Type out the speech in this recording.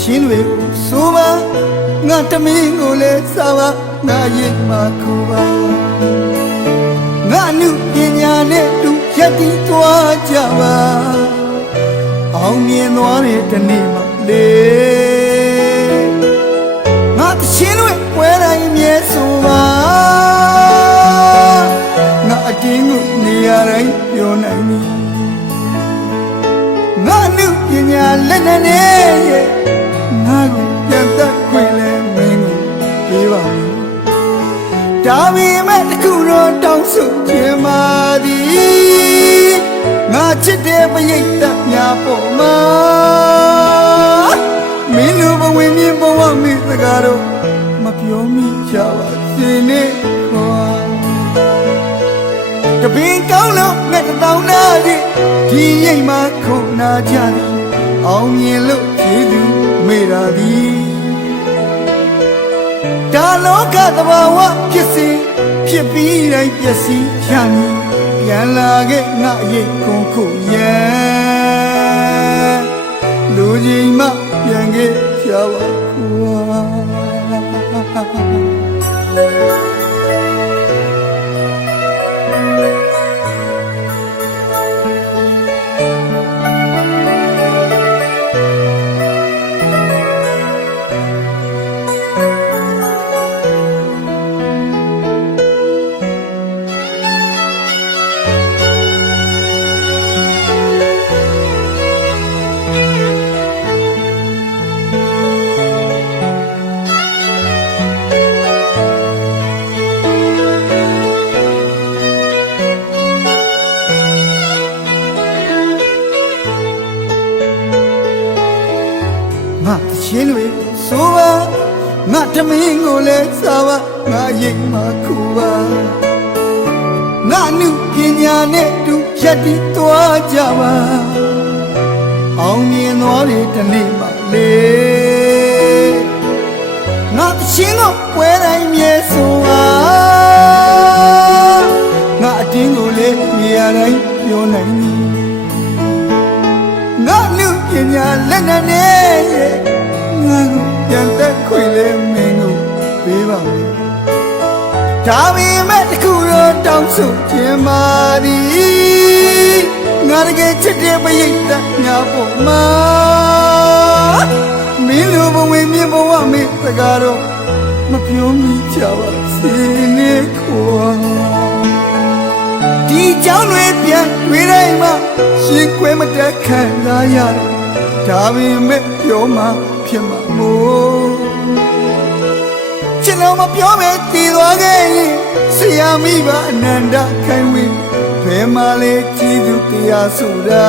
ငါချင်းတွေဆိုပါငါတမင်းကိုလည်းစားပါငါရင်မှာခုပါငါနုပညာနဲ့တူရက်တီသွားကြပါအောင်မြင်သွားတဲ့တနေ့မှလေငါတချင်းတွေပွဲတိုင်းမြဲဆိုပါငါအတင်းကိုနေရာတိုင်းပြောနိုင်ပြီငါနုပညာလက်နဲ့ရဲ့ ငါကိုပြန်သက်ခွင့်လဲမင်းကိုပေးပါမယ်ဒါပေမဲ့တစ်ခုတော့တောင်းဆိုခြင်းပါသည်ငါချစ်တဲ့ပရိတ်သက်များပေါ်မှာမင်းတို့ဘဝင်မြင်ဘဝမိစကားတော့မပြောမိကြပါစေနဲ့ခွာတပင်ကောင်းလို့ငှက်တစ်တောင်းနာစီဒီရိတ်မှာခုနာကြသည်အောင်မြင်လို့ကျေးဇူး မေ့တာသည်ဒါလောကသဘာဝဖြစ်စီဖြစ်ပြီးတိုင်းပျက်စီးချမ်းပြန်လာခဲ့ငါရိတ်ခုံခုရန်လူကြီးမှပြန်ခဲ့ကြပါခွာ ငါတချင်းတွေဆိုပါငါတမင်းကိုလည်းစားပါငါရိတ်မှာခူပါငါနုပညာနဲ့တူရက်တီသွားကြပါအောင်မြင်သွားတဲ့တနေ့မှလေငါတချင်းကိုပွဲတိုင်းမြဲဆိုပါငါအတင်းကိုလည်းနေရာတိုင်းပြောနိုင်ပြီငါလူပညာလက်နဲ့နဲ့ ငါကိုပြန်သက်ခွေလဲမင်းကိုပေးပါမယ်ဒါပေမဲ့တစ်ခုတော့တောင်းဆိုခြင်းပါသည်ငါတကယ်ချစ်တဲ့ပရိသတ်များပေါ်မှာမင်းလိုဘဝင်မြင်ဘဝမေစကားတော့မပြောမိကြပါစေနဲ့ခွာဒီကြောင်းတွေပြန်တွေ့တိုင်းမှာရှင်ခွဲမတက်ခံစားရတယ်ဒါပေမဲ့ပြောမှ ဖြစ်မှာမို့ကျွန်တော်မပြောပဲတည်သွားခဲ့ရင်ဆရာမိဘအနန္တခိုင်ဝေဘယ်မှာလဲကြည်သူတရားဆိုတာ